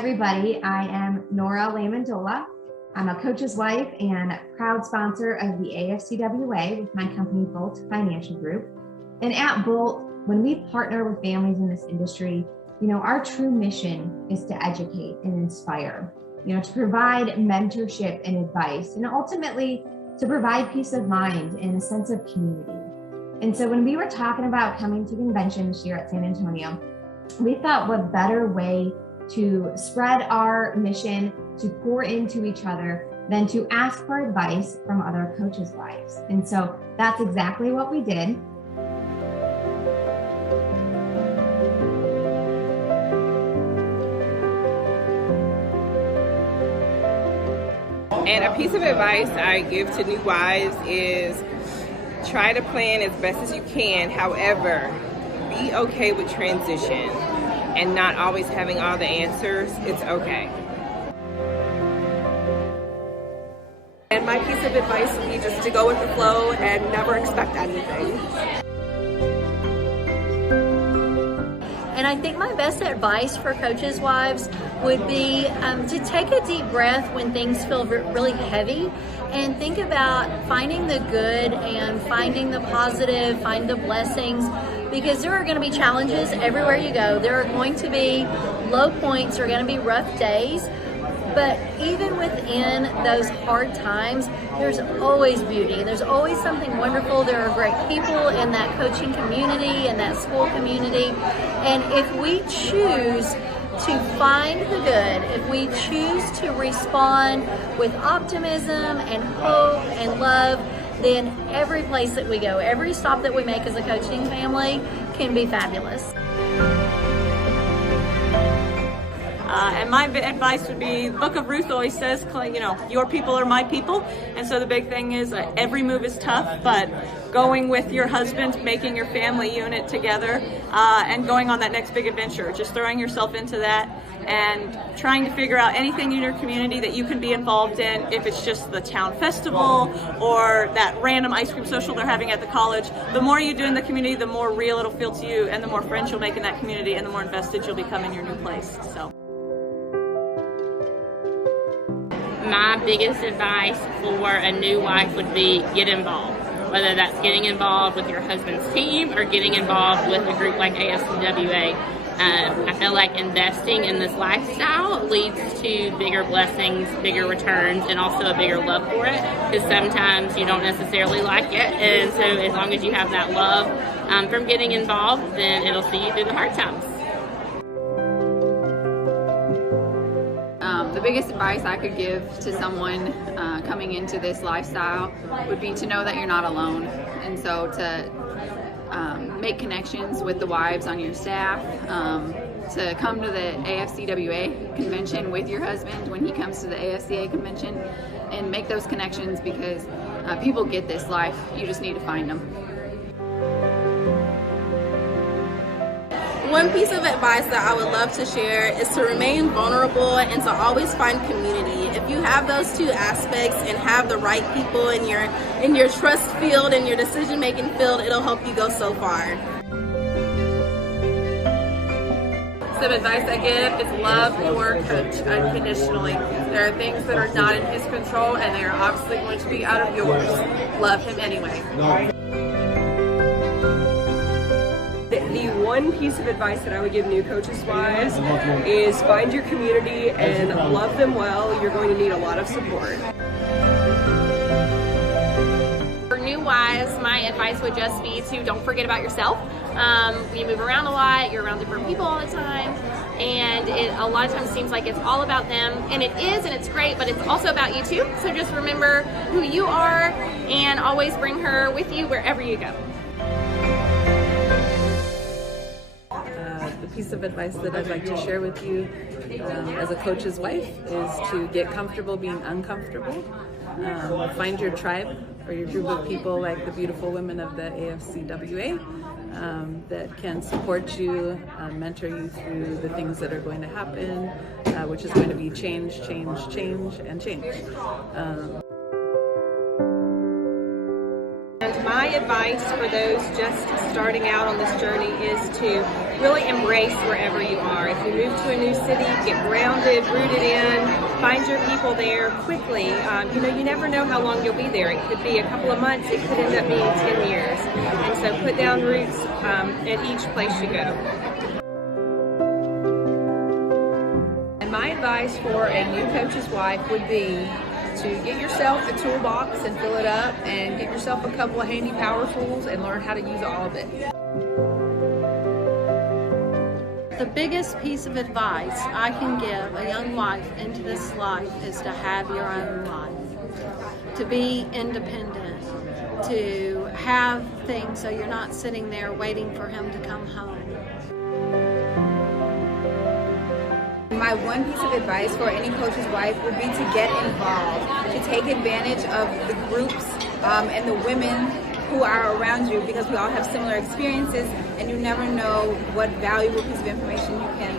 everybody. I am Nora Lamendola. I'm a coach's wife and proud sponsor of the AFCWA with my company, Bolt Financial Group. And at Bolt, when we partner with families in this industry, our true mission is to educate and inspire, to provide mentorship and advice, and ultimately to provide peace of mind and a sense of community. And so when we were talking about coming to convention this year at San Antonio, we thought what better way to spread our mission, to pour into each other, than to ask for advice from other coaches' wives. And so that's exactly what we did. And a piece of advice I give to new wives is try to plan as best as you can. However, be okay with transition and not always having all the answers. It's okay. And my piece of advice would be just to go with the flow and never expect anything. And I think my best advice for coaches' wives would be to take a deep breath when things feel really heavy and think about finding the good and finding the positive, find the blessings, because there are going to be challenges everywhere you go. There are going to be low points, there are going to be rough days, but even within those hard times, there's always beauty. There's always something wonderful. There are great people in that coaching community and that school community. And if we choose to find the good, if we choose to respond with optimism and hope and love, then every place that we go, every stop that we make as a coaching family can be fabulous. And my advice would be, the book of Ruth always says, your people are my people. And so the big thing is every move is tough, but going with your husband, making your family unit together, and going on that next big adventure, just throwing yourself into that and trying to figure out anything in your community that you can be involved in, if it's just the town festival or that random ice cream social they're having at the college. The more you do in the community, the more real it'll feel to you, and the more friends you'll make in that community, and the more invested you'll become in your new place. So. My biggest advice for a new wife would be get involved, whether that's getting involved with your husband's team or getting involved with a group like AFCWA. I feel like investing in this lifestyle leads to bigger blessings, bigger returns, and also a bigger love for it, because sometimes you don't necessarily like it, and so as long as you have that love from getting involved, then it'll see you through the hard times. The biggest advice I could give to someone coming into this lifestyle would be to know that you're not alone, and so to make connections with the wives on your staff, to come to the AFCWA convention with your husband when he comes to the AFCA convention, and make those connections, because people get this life, you just need to find them. One piece of advice that I would love to share is to remain vulnerable and to always find community. If you have those two aspects and have the right people in your trust field and your decision-making field, it'll help you go so far. Some advice I give is love your coach unconditionally. There are things that are not in his control, and they are obviously going to be out of yours. Love him anyway. The one piece of advice that I would give new coaches' wives is find your community and love them well. You're going to need a lot of support. For new wives, my advice would just be to don't forget about yourself. You move around a lot, you're around different people all the time, and it a lot of times seems like it's all about them, and it is, and it's great, but it's also about you too. So just remember who you are and always bring her with you wherever you go. The piece of advice that I'd like to share with you as a coach's wife is to get comfortable being uncomfortable. Find your tribe or your group of people like the beautiful women of the AFCWA that can support you, mentor you through the things that are going to happen, which is going to be change, change, change, and change. And my advice for those just starting out on this journey is to really embrace wherever you are. If you move to a new city, get grounded, rooted in, find your people there quickly. You never know how long you'll be there. It could be a couple of months, it could end up being 10 years. And so put down roots at each place you go. And my advice for a new coach's wife would be to get yourself a toolbox and fill it up, and get yourself a couple of handy power tools and learn how to use all of it. The biggest piece of advice I can give a young wife into this life is to have your own life, to be independent, to have things so you're not sitting there waiting for him to come home. My one piece of advice for any coach's wife would be to get involved, to take advantage of the groups and the women who are around you, because we all have similar experiences and you never know what valuable piece of information you can